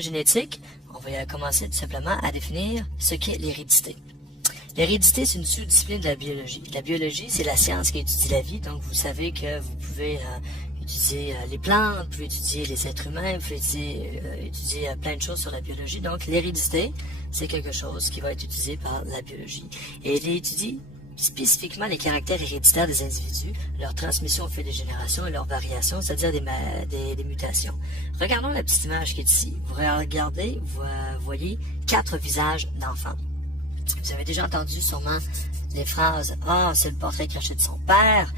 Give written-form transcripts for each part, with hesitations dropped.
génétique, on va commencer tout simplement à définir ce qu'est l'hérédité. L'hérédité, c'est une sous-discipline de la biologie. La biologie, c'est la science qui étudie la vie, donc vous savez que vous pouvez étudier les plantes, vous pouvez étudier les êtres humains, vous pouvez étudier plein de choses sur la biologie. Donc l'hérédité, c'est quelque chose qui va être utilisé par la biologie. Et il étudie spécifiquement les caractères héréditaires des individus, leur transmission au fil des générations et leur variation, c'est-à-dire des mutations. Regardons la petite image qui est ici. Vous regardez, vous voyez 4 visages d'enfants. Vous avez déjà entendu sûrement les phrases « Ah, c'est le portrait craché de son père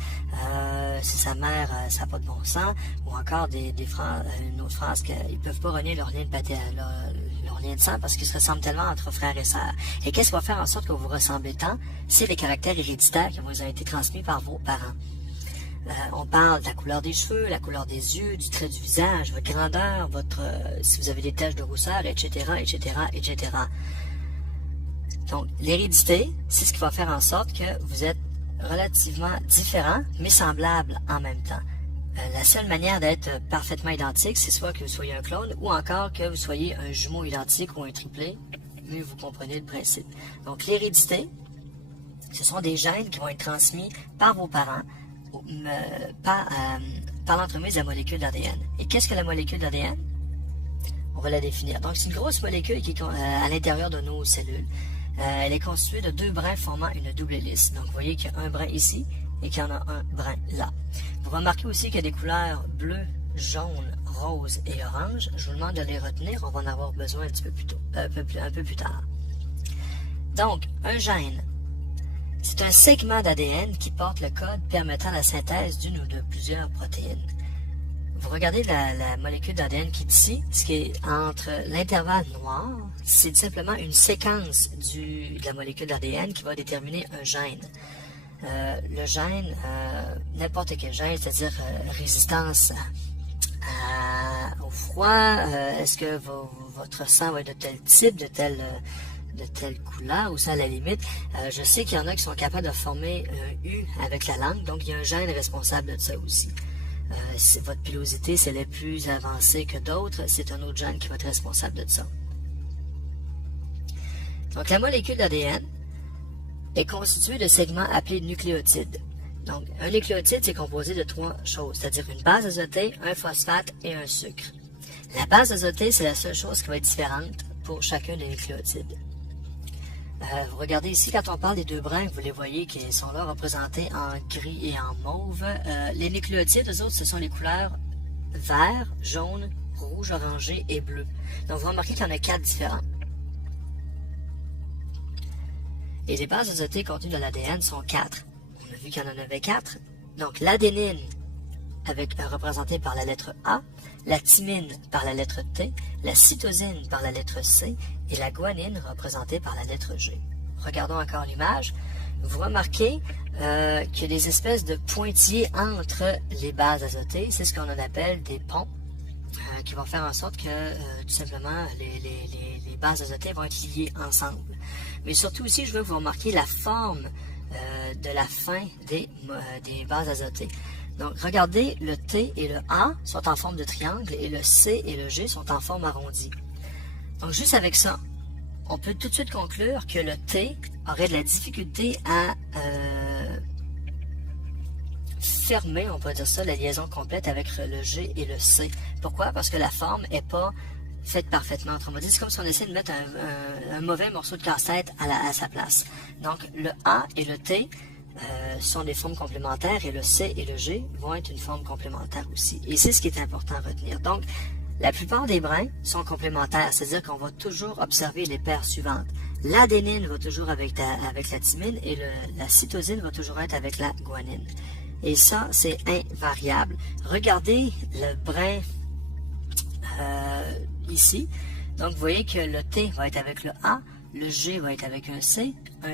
c'est sa mère, ça n'a pas de bon sens » ou encore une autre phrase qu'ils ne peuvent pas renier leur lien de sang parce qu'ils se ressemblent tellement entre frères et sœurs. Et qu'est-ce qui va faire en sorte que vous ressemblez tant? C'est les caractères héréditaires qui vous ont été transmis par vos parents. On parle de la couleur des cheveux, la couleur des yeux, du trait du visage, votre grandeur, si vous avez des taches de rousseur, etc., etc., etc. Donc, l'hérédité, c'est ce qui va faire en sorte que vous êtes relativement différents, mais semblables en même temps. La seule manière d'être parfaitement identique, c'est soit que vous soyez un clone ou encore que vous soyez un jumeau identique ou un triplé, mais vous comprenez le principe. Donc, l'hérédité, ce sont des gènes qui vont être transmis par vos parents par l'entremise de la molécule d'ADN. Et qu'est-ce que la molécule d'ADN? On va la définir. Donc, c'est une grosse molécule qui est à l'intérieur de nos cellules. Elle est constituée de 2 brins formant une double hélice. Donc, vous voyez qu'il y a un brin ici et qu'il y en a un brin là. Vous remarquez aussi qu'il y a des couleurs bleu, jaune, rose et orange. Je vous demande de les retenir. On va en avoir besoin un petit peu plus tôt, un peu plus tard. Donc, un gène, c'est un segment d'ADN qui porte le code permettant la synthèse d'une ou de plusieurs protéines. Vous regardez la molécule d'ADN qui est ici, ce qui est entre l'intervalle noir, c'est simplement une séquence de la molécule d'ADN qui va déterminer un gène. Le gène, n'importe quel gène, c'est-à-dire résistance au froid, est-ce que votre sang va être de tel type, de telle couleur, ou ça à la limite. Je sais qu'il y en a qui sont capables de former un U avec la langue, donc il y a un gène responsable de ça aussi. Si votre pilosité, c'est les plus avancée que d'autres, c'est un autre gène qui va être responsable de ça. Donc, la molécule d'ADN est constituée de segments appelés nucléotides. Donc, un nucléotide, c'est composé de 3 choses, c'est-à-dire une base azotée, un phosphate et un sucre. La base azotée, c'est la seule chose qui va être différente pour chacun des nucléotides. Vous regardez ici, quand on parle des 2 brins, vous les voyez qui sont là représentés en gris et en mauve. Les nucléotides, eux autres, ce sont les couleurs vert, jaune, rouge, orangé et bleu. Donc, vous remarquez qu'il y en a 4 différents. Et les bases azotées contenues dans l'ADN sont 4. On a vu qu'il y en avait 4. Donc, l'adénine, représentée par la lettre A, la thymine par la lettre T, la cytosine par la lettre C et la guanine représentée par la lettre G. Regardons encore l'image. Vous remarquez qu'il y a des espèces de pointillés entre les bases azotées. C'est ce qu'on appelle des ponts qui vont faire en sorte que tout simplement les bases azotées vont être liées ensemble. Mais surtout aussi, je veux que vous remarquiez la forme de la fin des bases azotées. Donc, regardez, le T et le A sont en forme de triangle et le C et le G sont en forme arrondie. Donc, juste avec ça, on peut tout de suite conclure que le T aurait de la difficulté à fermer, on peut dire ça, la liaison complète avec le G et le C. Pourquoi? Parce que la forme n'est pas faite parfaitement. Autrement dit, c'est comme si on essayait de mettre un mauvais morceau de casse-tête à sa place. Donc, le A et le T sont des formes complémentaires et le C et le G vont être une forme complémentaire aussi. Et c'est ce qui est important à retenir. Donc, la plupart des brins sont complémentaires, c'est-à-dire qu'on va toujours observer les paires suivantes. L'adénine va toujours avec la thymine et la cytosine va toujours être avec la guanine. Et ça, c'est invariable. Regardez le brin ici. Donc, vous voyez que le T va être avec le A, le G va être avec un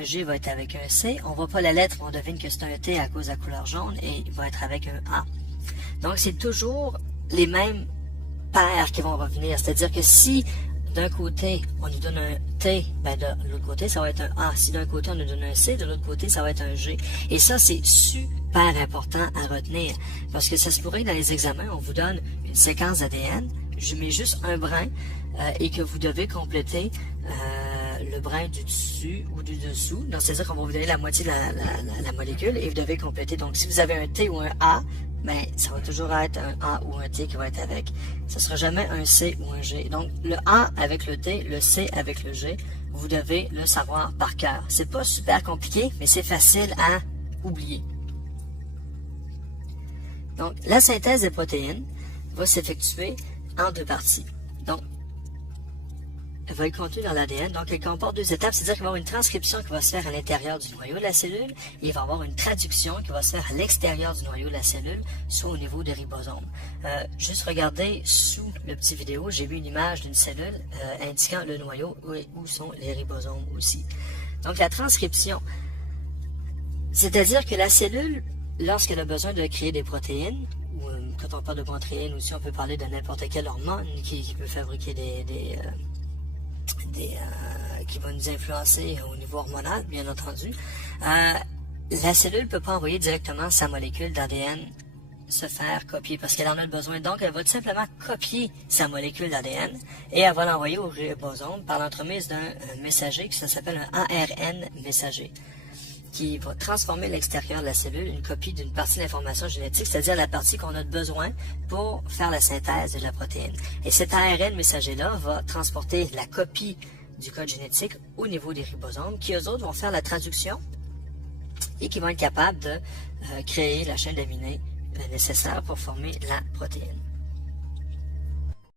G va être avec un C. On ne voit pas la lettre, mais on devine que c'est un T à cause de la couleur jaune et il va être avec un A. Donc, c'est toujours les mêmes paires qui vont revenir. C'est-à-dire que si d'un côté, on nous donne un T, ben de l'autre côté, ça va être un A. Si d'un côté, on nous donne un C, de l'autre côté, ça va être un G. Et ça, c'est super important à retenir. Parce que ça se pourrait que dans les examens, on vous donne une séquence ADN, je mets juste un brin et que vous devez compléter le brin du dessus ou du dessous. Donc, c'est-à-dire qu'on va vous donner la moitié de la molécule et vous devez compléter. Donc, si vous avez un T ou un A, ben, ça va toujours être un A ou un T qui va être avec. Ce sera jamais un C ou un G. Donc, le A avec le T, le C avec le G, vous devez le savoir par cœur. C'est pas super compliqué, mais c'est facile à oublier. Donc, la synthèse des protéines va s'effectuer en deux parties. Donc, elle va être contenue dans l'ADN. Donc, elle comporte deux étapes, c'est-à-dire qu'il va y avoir une transcription qui va se faire à l'intérieur du noyau de la cellule et il va y avoir une traduction qui va se faire à l'extérieur du noyau de la cellule, soit au niveau des ribosomes. Juste regardez sous le petit vidéo, j'ai vu une image d'une cellule indiquant le noyau où sont les ribosomes aussi. Donc, la transcription, c'est-à-dire que la cellule, lorsqu'elle a besoin de créer des protéines, ou quand on parle de protéines aussi, on peut parler de n'importe quelle hormone qui peut fabriquer qui va nous influencer au niveau hormonal, bien entendu. La cellule ne peut pas envoyer directement sa molécule d'ADN se faire copier parce qu'elle en a besoin. Donc, elle va tout simplement copier sa molécule d'ADN et elle va l'envoyer au ribosome par l'entremise d'un messager qui s'appelle un ARN messager, qui va transformer l'extérieur de la cellule, une copie d'une partie de l'information génétique, c'est-à-dire la partie qu'on a besoin pour faire la synthèse de la protéine. Et cet ARN messager-là va transporter la copie du code génétique au niveau des ribosomes, qui eux autres vont faire la traduction et qui vont être capables de créer la chaîne d'aminés nécessaire pour former la protéine.